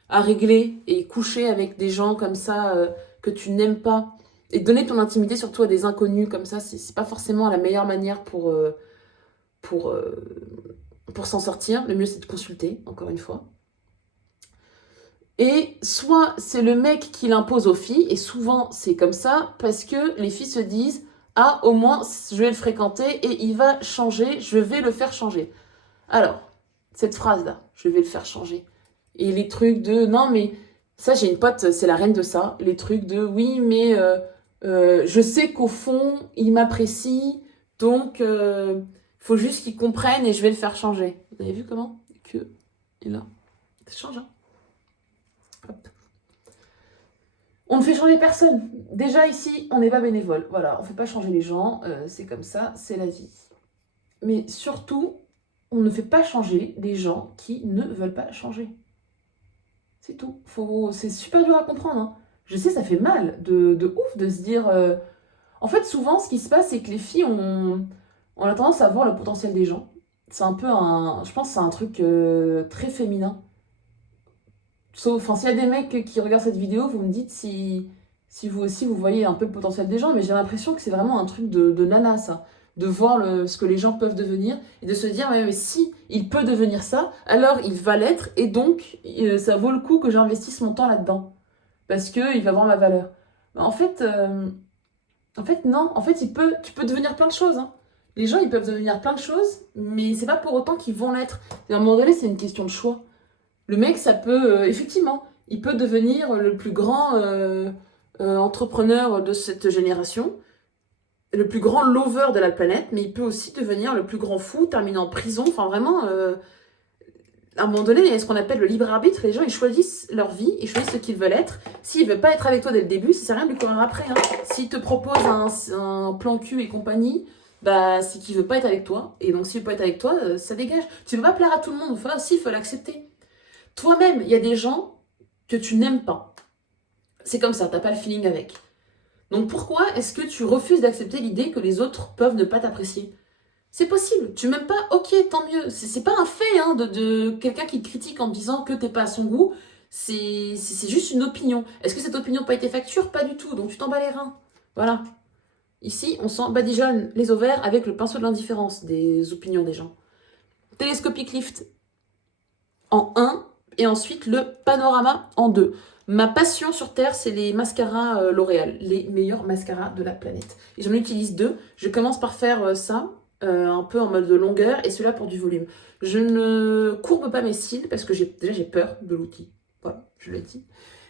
à régler et coucher avec des gens comme ça que tu n'aimes pas et donner ton intimité surtout à des inconnus comme ça, c'est pas forcément la meilleure manière pour, pour s'en sortir. Le mieux c'est de consulter, encore une fois. Et soit c'est le mec qui l'impose aux filles, et souvent c'est comme ça, parce que les filles se disent « Ah, au moins, je vais le fréquenter et il va changer, je vais le faire changer. » Alors, cette phrase-là, « je vais le faire changer », et les trucs de « Non, mais ça, j'ai une pote, c'est la reine de ça », les trucs de « Oui, mais je sais qu'au fond, il m'apprécie, donc faut juste qu'il comprenne et je vais le faire changer. » Vous avez vu comment que est là? Ça change, hein. Hop. On ne fait changer personne. Déjà ici, on n'est pas bénévole. Voilà, on ne fait pas changer les gens. C'est comme ça, c'est la vie. Mais surtout, on ne fait pas changer les gens qui ne veulent pas changer. C'est tout. C'est super dur à comprendre, hein. Je sais, ça fait mal de ouf de se dire... En fait, souvent, ce qui se passe, c'est que les filles on a tendance à voir le potentiel des gens. C'est un peu un... Je pense que c'est un truc très féminin. Sauf, enfin, s'il y a des mecs qui regardent cette vidéo, vous me dites si vous aussi vous voyez un peu le potentiel des gens, mais j'ai l'impression que c'est vraiment un truc de nana, ça. De voir ce que les gens peuvent devenir et de se dire, mais si il peut devenir ça, alors il va l'être et donc ça vaut le coup que j'investisse mon temps là-dedans. Parce qu'il va voir ma valeur. En fait, non. En fait, tu peux devenir plein de choses, hein. Les gens, ils peuvent devenir plein de choses, mais c'est pas pour autant qu'ils vont l'être. À un moment donné, c'est une question de choix. Le mec, ça peut, effectivement, il peut devenir le plus grand entrepreneur de cette génération, le plus grand lover de la planète, mais il peut aussi devenir le plus grand fou, terminer en prison. Enfin, vraiment, à un moment donné, il y a ce qu'on appelle le libre arbitre. Les gens, ils choisissent leur vie, ils choisissent ce qu'ils veulent être. S'il ne veut pas être avec toi dès le début, ça sert à rien de lui courir après, hein. S'il te propose un plan cul et compagnie, bah, c'est qu'il veut pas être avec toi. Et donc, s'il veut pas être avec toi, ça dégage. Tu ne peux pas plaire à tout le monde. Enfin, si, il faut l'accepter. Toi-même, il y a des gens que tu n'aimes pas. C'est comme ça, t'as pas le feeling avec. Donc pourquoi est-ce que tu refuses d'accepter l'idée que les autres peuvent ne pas t'apprécier? C'est possible, tu m'aimes pas, ok, tant mieux. C'est pas un fait hein, de quelqu'un qui te critique en disant que t'es pas à son goût. C'est juste une opinion. Est-ce que cette opinion peut être facture? Pas du tout, donc tu t'en bats les reins. Voilà. Ici, on s'en badigeonne les ovaires avec le pinceau de l'indifférence des opinions des gens. Télescopic lift en 1 et ensuite le panorama en 2. Ma passion sur Terre, c'est les mascaras L'Oréal, les meilleurs mascaras de la planète. Et j'en utilise 2. Je commence par faire ça, un peu en mode de longueur, et celui-là pour du volume. Je ne courbe pas mes cils parce que déjà j'ai peur de l'outil. Voilà, je l'ai dit.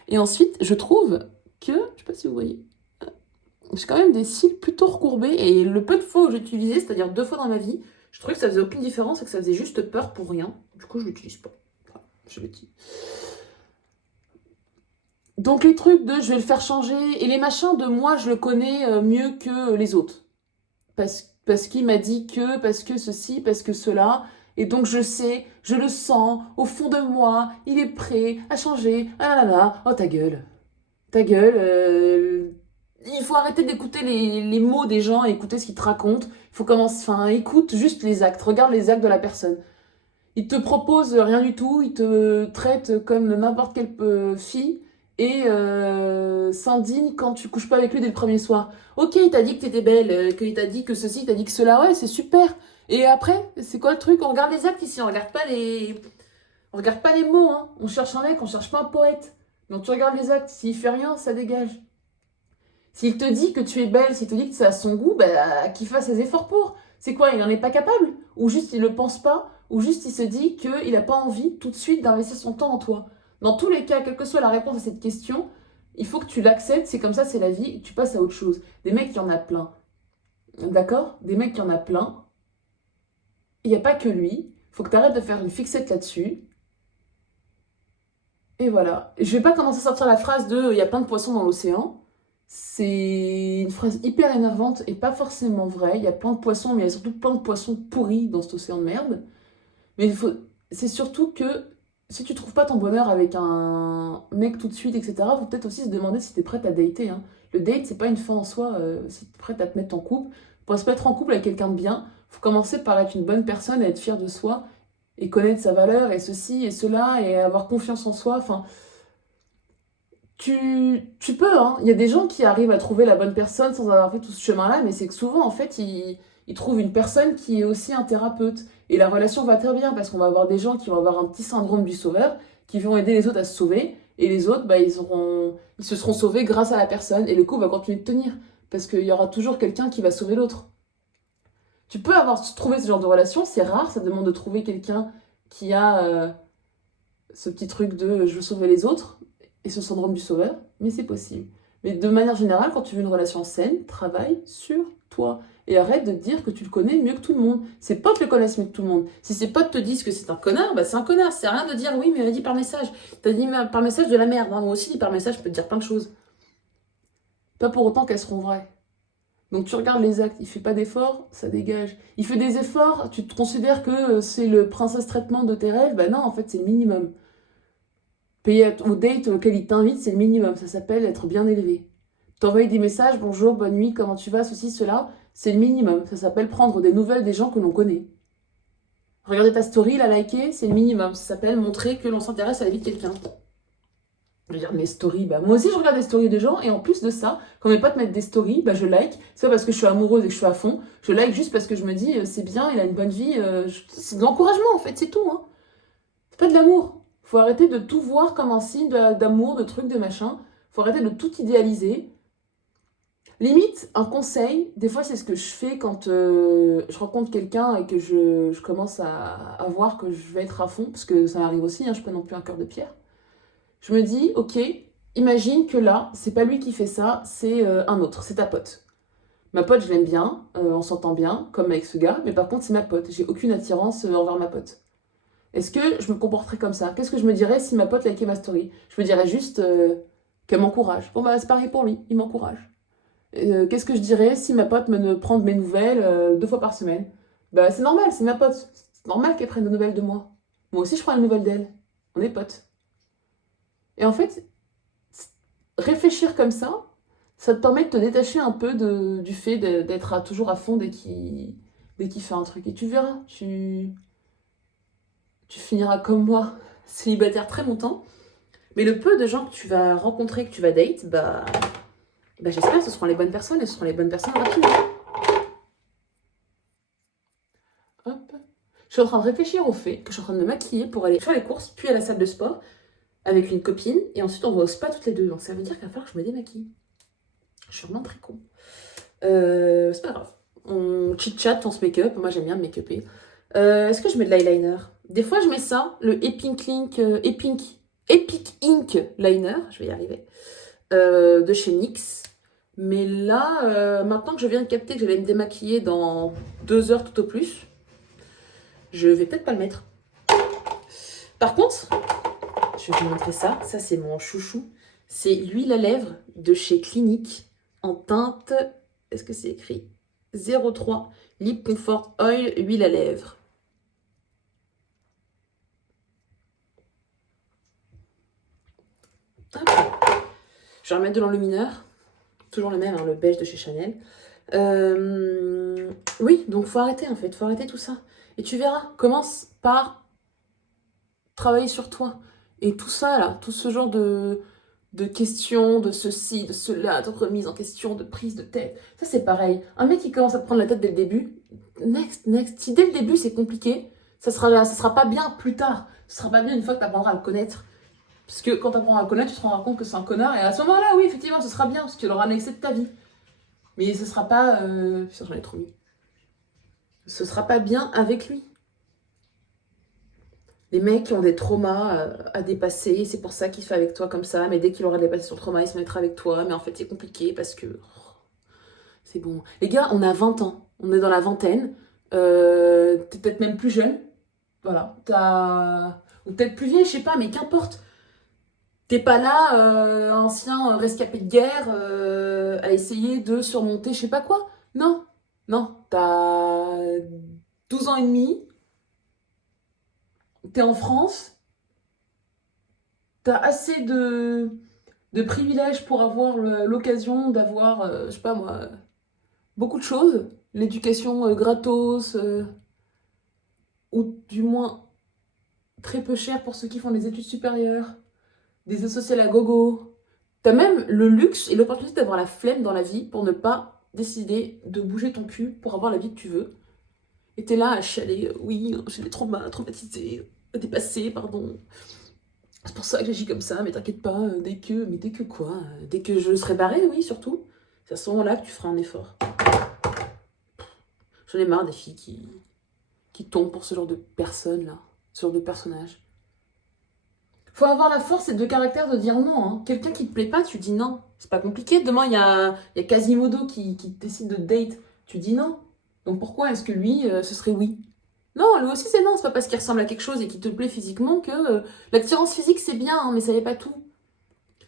Et ensuite, je trouve que, je sais pas si vous voyez, j'ai quand même des cils plutôt recourbés, et le peu de fois où j'ai utilisé, c'est-à-dire 2 fois dans ma vie, je trouvais que ça faisait aucune différence et que ça faisait juste peur pour rien. Du coup, je l'utilise pas. Voilà, je l'ai dit. Donc les trucs de je vais le faire changer, et les machins de moi je le connais mieux que les autres. Parce qu'il m'a dit que, parce que ceci, parce que cela. Et donc je sais, je le sens, au fond de moi, il est prêt à changer. Ah là là, oh ta gueule. Ta gueule. Il faut arrêter d'écouter les mots des gens et écouter ce qu'ils te racontent. Il faut commencer, enfin, écoute juste les actes, regarde les actes de la personne. Il te propose rien du tout, il te traite comme n'importe quelle fille et s'indigne quand tu couches pas avec lui dès le premier soir. Ok, il t'a dit que t'étais belle, qu'il t'a dit que ceci, il t'a dit que cela, ouais, c'est super. Et après, c'est quoi le truc? On regarde les actes ici, on regarde pas les mots, hein. On cherche un mec, on cherche pas un poète. Donc tu regardes les actes, s'il fait rien, ça dégage. S'il te dit que tu es belle, s'il te dit que c'est à son goût, bah qu'il fasse ses efforts pour. C'est quoi, il en est pas capable? Ou juste il le pense pas? Ou juste il se dit qu'il n'a pas envie tout de suite d'investir son temps en toi? Dans tous les cas, quelle que soit la réponse à cette question, il faut que tu l'acceptes, c'est comme ça, c'est la vie, et tu passes à autre chose. Des mecs, il y en a plein. D'accord? Des mecs, il y en a plein. Il n'y a pas que lui. Il faut que tu arrêtes de faire une fixette là-dessus. Et voilà. Je vais pas commencer à sortir la phrase de il y a plein de poissons dans l'océan. C'est une phrase hyper énervante et pas forcément vraie. Il y a plein de poissons, mais il y a surtout plein de poissons pourris dans cet océan de merde. Mais c'est surtout que si tu trouves pas ton bonheur avec un mec tout de suite, etc., faut peut-être aussi se demander si t'es prête à dater, hein. Le date, c'est pas une fin en soi. Si t'es prête à te mettre en couple, pour se mettre en couple avec quelqu'un de bien, faut commencer par être une bonne personne, et être fier de soi, et connaître sa valeur, et ceci, et cela, et avoir confiance en soi. Enfin, tu peux, hein. Il y a des gens qui arrivent à trouver la bonne personne sans avoir fait tout ce chemin-là, mais c'est que souvent, en fait, ils trouvent une personne qui est aussi un thérapeute. Et la relation va très bien parce qu'on va avoir des gens qui vont avoir un petit syndrome du sauveur, qui vont aider les autres à se sauver, et les autres, bah, ils se seront sauvés grâce à la personne, et le couple va continuer de tenir, parce qu'il y aura toujours quelqu'un qui va sauver l'autre. Tu peux avoir trouvé ce genre de relation, c'est rare, ça demande de trouver quelqu'un qui a ce petit truc de je veux sauver les autres et ce syndrome du sauveur, mais c'est possible. Mais de manière générale, quand tu veux une relation saine, travaille sur toi. Et arrête de te dire que tu le connais mieux que tout le monde. Ses potes le connaissent mieux que tout le monde. Si ses potes te disent que c'est un connard, bah c'est un connard. C'est rien de dire oui, mais il m'a dit par message. T'as dit par message de la merde, hein. Moi aussi, par message, je peux te dire plein de choses. Pas pour autant qu'elles seront vraies. Donc tu regardes les actes, il fait pas d'efforts, ça dégage. Il fait des efforts, tu te considères que c'est le princesse traitement de tes rêves, bah non, en fait c'est le minimum. Payer au date auquel il t'invite, c'est le minimum, ça s'appelle être bien élevé. T'envoyer des messages, bonjour, bonne nuit, comment tu vas, ceci, cela, c'est le minimum, ça s'appelle prendre des nouvelles des gens que l'on connaît. Regarder ta story, la liker, c'est le minimum, ça s'appelle montrer que l'on s'intéresse à la vie de quelqu'un. Je veux dire, mes stories, bah moi aussi je regarde des stories de gens, et en plus de ça, quand mes potes mettent des stories, bah je like. C'est pas parce que je suis amoureuse et que je suis à fond, je like juste parce que je me dis, c'est bien, il a une bonne vie, c'est de l'encouragement en fait, c'est tout, hein. C'est pas de l'amour. Faut arrêter de tout voir comme un signe d'amour, de trucs, de machin. Faut arrêter de tout idéaliser. Limite, un conseil, des fois c'est ce que je fais quand je rencontre quelqu'un et que je commence à voir que je vais être à fond, parce que ça m'arrive aussi, hein, je suis pas non plus un cœur de pierre. Je me dis, ok, imagine que là, c'est pas lui qui fait ça, c'est un autre, c'est ta pote. Ma pote, je l'aime bien, on s'entend bien, comme avec ce gars, mais par contre, c'est ma pote. J'ai aucune attirance envers ma pote. Est-ce que je me comporterais comme ça? Qu'est-ce que je me dirais si ma pote likait ma story? Je me dirais juste qu'elle m'encourage. Bon, bah, c'est pareil pour lui, il m'encourage. Qu'est-ce que je dirais si ma pote me prend de mes nouvelles 2 fois par semaine? Bah, c'est normal, c'est ma pote. C'est normal qu'elle prenne des nouvelles de moi. Moi aussi, je prends des nouvelles d'elle. On est potes. Et en fait, réfléchir comme ça te permet de te détacher un peu du fait d'être toujours à fond dès qu'il fait un truc. Et tu verras, tu finiras comme moi, célibataire très longtemps. Mais le peu de gens que tu vas rencontrer, que tu vas date, bah j'espère que ce seront les bonnes personnes, et ce seront les bonnes personnes rapidement. Hop. Je suis en train de réfléchir au fait que je suis en train de me maquiller pour aller faire les courses, puis à la salle de sport. avec une copine, et ensuite on va au spa toutes les deux. Donc ça veut dire qu'il va falloir que je me démaquille. Je suis vraiment très con. C'est pas grave. On chit-chat, on se make-up. Moi j'aime bien me make-upper. Est-ce que je mets de l'eyeliner? Des fois je mets ça, le Epic Ink Liner, je vais y arriver, de chez NYX. Mais là, maintenant que je viens de capter que j'allais me démaquiller dans 2 heures tout au plus, je vais peut-être pas le mettre. Par contre, je vais vous montrer ça. Ça, c'est mon chouchou. C'est l'huile à lèvres de chez Clinique en teinte, est-ce que c'est écrit 03 Lip Comfort Oil huile à lèvres. Hop. Je vais remettre de l'enlumineur. Toujours le même, hein, le beige de chez Chanel. Oui, donc faut arrêter en fait. Faut arrêter tout ça. Et tu verras, commence par travailler sur toi. Et tout ça, là, tout ce genre de questions, de ceci, de cela, de remise en question, de prise de tête. Ça, c'est pareil. Un mec qui commence à prendre la tête dès le début, next. Si dès le début, c'est compliqué, ça sera pas bien plus tard. Ce sera pas bien une fois que tu apprendras à le connaître. Parce que quand tu apprendras à le connaître, tu te rendras compte que c'est un connard. Et à ce moment-là, oui, effectivement, ce sera bien, parce qu'il aura annexé de ta vie. Mais ce sera pas... Putain, j'en ai trop mis. Ce sera pas bien avec lui. Les mecs qui ont des traumas à dépasser, c'est pour ça qu'il fait avec toi comme ça, mais dès qu'il aura dépassé son trauma, il se mettra avec toi, mais en fait c'est compliqué parce que... c'est bon. Les gars, on a 20 ans, on est dans la vingtaine, t'es peut-être même plus jeune, voilà, ou peut-être plus vieille, je sais pas, mais qu'importe. T'es pas là, ancien rescapé de guerre, à essayer de surmonter je sais pas quoi. Non, t'as 12 ans et demi, t'es en France, t'as assez de privilèges pour avoir l'occasion d'avoir, je sais pas moi, beaucoup de choses. L'éducation gratos, ou du moins très peu cher pour ceux qui font des études supérieures, des aides sociales à gogo. T'as même le luxe et l'opportunité d'avoir la flemme dans la vie pour ne pas décider de bouger ton cul pour avoir la vie que tu veux. Et t'es là à chialer, oui, j'ai des traumatisés, dépassés, pardon. C'est pour ça que j'agis comme ça, mais t'inquiète pas, dès que quoi? Dès que je serai barrée, oui, surtout. C'est à ce moment-là que tu feras un effort. J'en ai marre des filles qui tombent pour ce genre de personnes, là. Ce genre de personnages. Faut avoir la force et de caractère de dire non. Hein. Quelqu'un qui te plaît pas, tu dis non. C'est pas compliqué. Demain, il y a Quasimodo qui décide de date. Tu dis non. Donc pourquoi est-ce que lui, ce serait oui? Non, lui aussi c'est non. C'est pas parce qu'il ressemble à quelque chose et qu'il te plaît physiquement que... l'attirance physique, c'est bien, hein, mais ça n'est pas tout.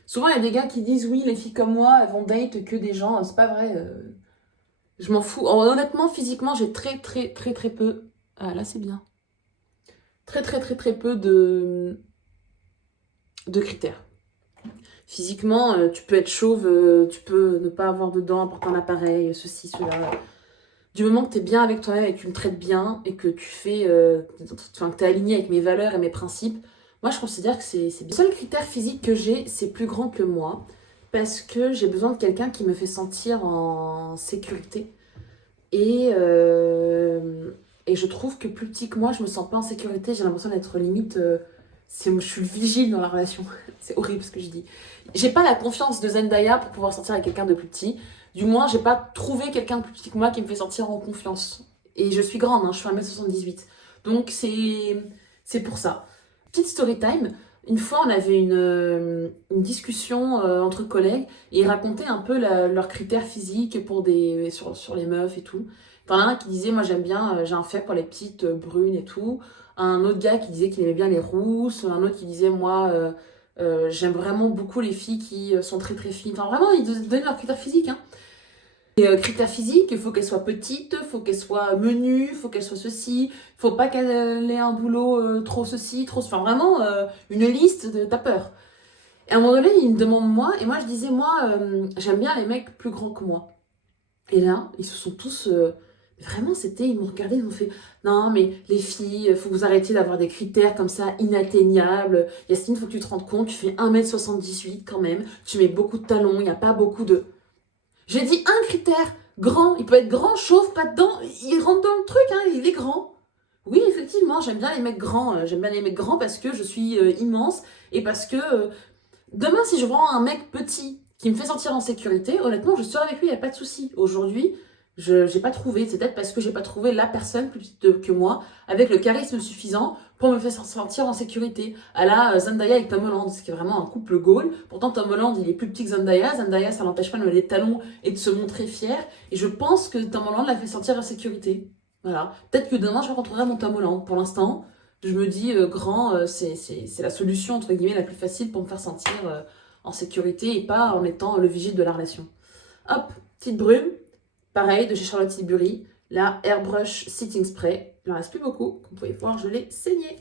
Souvent, il y a des gars qui disent oui, les filles comme moi, elles vont date que des gens. C'est pas vrai. Je m'en fous. Honnêtement, physiquement, j'ai très peu... Ah, là, c'est bien. Très peu de critères. Physiquement, tu peux être chauve, tu peux ne pas avoir de dents, porter un appareil, ceci, cela. Du moment que tu es bien avec toi-même et que tu me traites bien et que tu fais, que tu es aligné avec mes valeurs et mes principes, moi je considère que c'est bien. Le seul critère physique que j'ai, c'est plus grand que moi parce que j'ai besoin de quelqu'un qui me fait sentir en sécurité. Et je trouve que plus petit que moi, je me sens pas en sécurité, j'ai l'impression d'être limite... je suis vigile dans la relation. C'est horrible ce que je dis. J'ai pas la confiance de Zendaya pour pouvoir sortir avec quelqu'un de plus petit. Du moins, j'ai pas trouvé quelqu'un de plus petit que moi qui me fait sentir en confiance. Et je suis grande, hein, je fais 1m78. Donc c'est pour ça. Petite story time. Une fois, on avait une discussion entre collègues et ils racontaient un peu leurs critères physiques sur les meufs et tout. T'en as un qui disait, moi j'aime bien, j'ai un fait pour les petites brunes et tout. Un autre gars qui disait qu'il aimait bien les rousses. Un autre qui disait, moi, j'aime vraiment beaucoup les filles qui sont très fines. Enfin, vraiment, ils donnaient leurs critères physiques. Hein. Et critères physiques, il faut qu'elle soit petite, il faut qu'elle soit menue, il faut qu'elle soit ceci. Il faut pas qu'elle ait un boulot trop ceci, trop... Enfin, vraiment, une liste, t'as peur. Et à un moment donné, il me demande moi, et moi je disais, moi, j'aime bien les mecs plus grands que moi. Et là, ils se sont tous... Vraiment, ils m'ont regardé, ils m'ont fait « Non, mais les filles, il faut que vous arrêtiez d'avoir des critères comme ça, inatteignables. Yasmine, il faut que tu te rendes compte, tu fais 1m78 quand même, tu mets beaucoup de talons, il n'y a pas beaucoup de... » J'ai dit un critère, grand. Il peut être grand, chauve, pas dedans, il rentre dans le truc, hein, il est grand. Oui, effectivement, j'aime bien les mecs grands. J'aime bien les mecs grands parce que je suis immense et parce que demain, si je vois un mec petit qui me fait sentir en sécurité, honnêtement, je serai avec lui, il n'y a pas de souci. Aujourd'hui, je n'ai pas trouvé. C'est peut-être parce que j'ai pas trouvé la personne plus petite que moi avec le charisme suffisant pour me faire sentir en sécurité. À la Zendaya avec Tom Holland, ce qui est vraiment un couple goal. Pourtant, Tom Holland, il est plus petit que Zendaya. Zendaya, ça l'empêche pas de mettre des talons et de se montrer fier. Et je pense que Tom Holland l'a fait sentir en sécurité. Voilà. Peut-être que demain, je rencontrerai mon Tom Holland. Pour l'instant, je me dis, grand, c'est la solution, entre guillemets, la plus facile pour me faire sentir en sécurité et pas en étant le vigile de la relation. Hop, petite brume. Pareil, de chez Charlotte Tilbury. La Airbrush Setting Spray. Il n'en reste plus beaucoup. Comme vous pouvez voir, je l'ai saigné.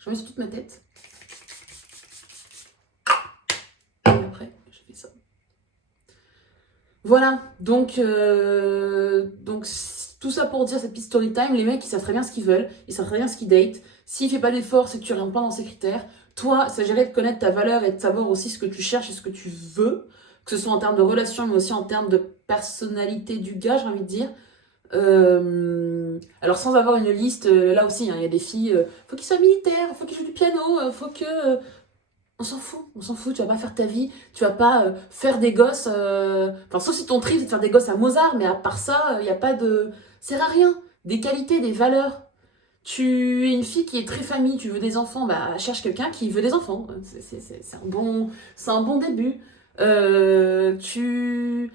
J'en mets sur toute ma tête. Et après, je fais ça. Voilà, donc tout ça pour dire cette petite story time, les mecs ils savent très bien ce qu'ils veulent, ils savent très bien ce qu'ils datent. S'il fait pas d'effort, c'est que tu rentres pas dans ses critères. Toi, il s'agirait de connaître ta valeur et de savoir aussi ce que tu cherches et ce que tu veux, que ce soit en termes de relation, mais aussi en termes de personnalité du gars, j'ai envie de dire. Alors sans avoir une liste, là aussi, hein, il y a des filles, faut qu'ils soient militaires, faut qu'ils jouent du piano, faut que on s'en fout, tu vas pas faire ta vie, tu vas pas faire des gosses, enfin sauf si ton trip c'est de faire des gosses à Mozart, mais à part ça, il y a pas de... sert à rien, des qualités, des valeurs. Tu es une fille qui est très famille, tu veux des enfants, bah cherche quelqu'un qui veut des enfants, c'est un bon début. Tu...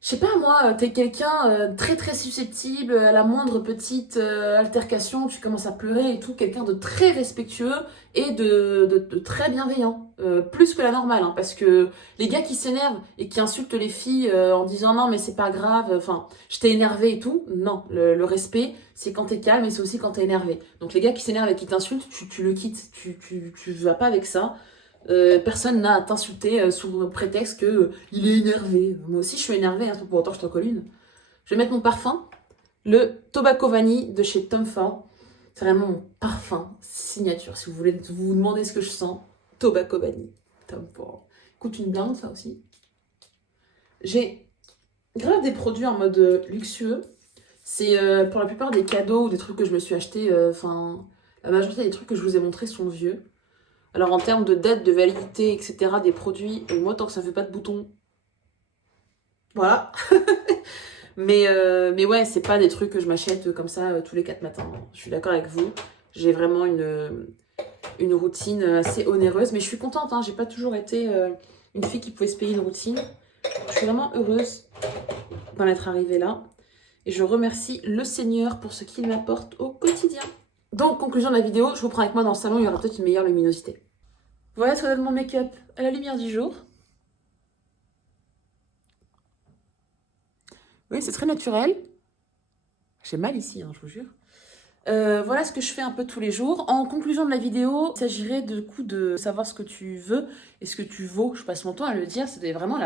Je sais pas moi, t'es quelqu'un très très susceptible, à la moindre petite altercation, tu commences à pleurer et tout, quelqu'un de très respectueux et de très bienveillant, plus que la normale, hein, parce que les gars qui s'énervent et qui insultent les filles en disant non mais c'est pas grave, enfin je t'ai énervé et tout, non, le respect c'est quand t'es calme et c'est aussi quand t'es énervé. Donc les gars qui s'énervent et qui t'insultent, tu le quittes, tu vas pas avec ça. Personne n'a à t'insulter sous prétexte que il est énervé. Moi aussi, je suis énervée, hein, pour autant je t'en colle une. Je vais mettre mon parfum, le Tobacco Vanille de chez Tom Ford. C'est vraiment mon parfum signature. Si vous voulez vous demander ce que je sens, Tobacco Vanille, Tom Ford. Coûte une blinde, ça aussi. J'ai grave des produits en mode luxueux. C'est pour la plupart des cadeaux ou des trucs que je me suis acheté. Enfin, la majorité des trucs que je vous ai montrés sont vieux. Alors en termes de date, de validité, etc. des produits, moi tant que ça ne fait pas de boutons, voilà. mais ouais, c'est pas des trucs que je m'achète comme ça tous les 4 matins. Je suis d'accord avec vous. J'ai vraiment une routine assez onéreuse, mais je suis contente, hein. J'ai pas toujours été une fille qui pouvait se payer une routine. Je suis vraiment heureuse d'en être arrivée là. Et je remercie le Seigneur pour ce qu'il m'apporte au quotidien. Donc, conclusion de la vidéo, je vous prends avec moi dans le salon, il y aura peut-être une meilleure luminosité. Voilà ce que donne mon make-up à la lumière du jour. Oui, c'est très naturel. J'ai mal ici, hein, je vous jure. Voilà ce que je fais un peu tous les jours. En conclusion de la vidéo, il s'agirait du coup de savoir ce que tu veux et ce que tu vaux. Je passe mon temps à le dire, c'est vraiment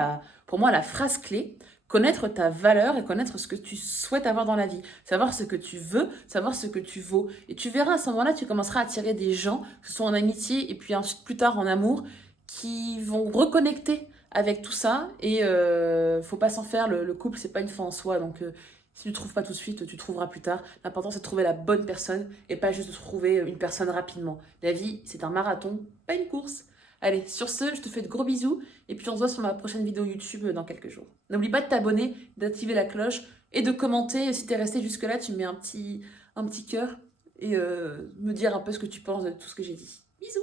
pour moi la phrase clé. Connaître ta valeur et connaître ce que tu souhaites avoir dans la vie. Savoir ce que tu veux, savoir ce que tu vaux. Et tu verras à ce moment-là, tu commenceras à attirer des gens, que ce soit en amitié et puis ensuite plus tard en amour, qui vont reconnecter avec tout ça. Et faut pas s'en faire, le couple c'est pas une fin en soi. Donc si tu ne trouves pas tout de suite, tu trouveras plus tard. L'important c'est de trouver la bonne personne et pas juste de trouver une personne rapidement. La vie c'est un marathon, pas une course. Allez, sur ce, je te fais de gros bisous et puis on se voit sur ma prochaine vidéo YouTube dans quelques jours. N'oublie pas de t'abonner, d'activer la cloche et de commenter. Si t'es resté jusque-là, tu mets un petit cœur et me dire un peu ce que tu penses de tout ce que j'ai dit. Bisous!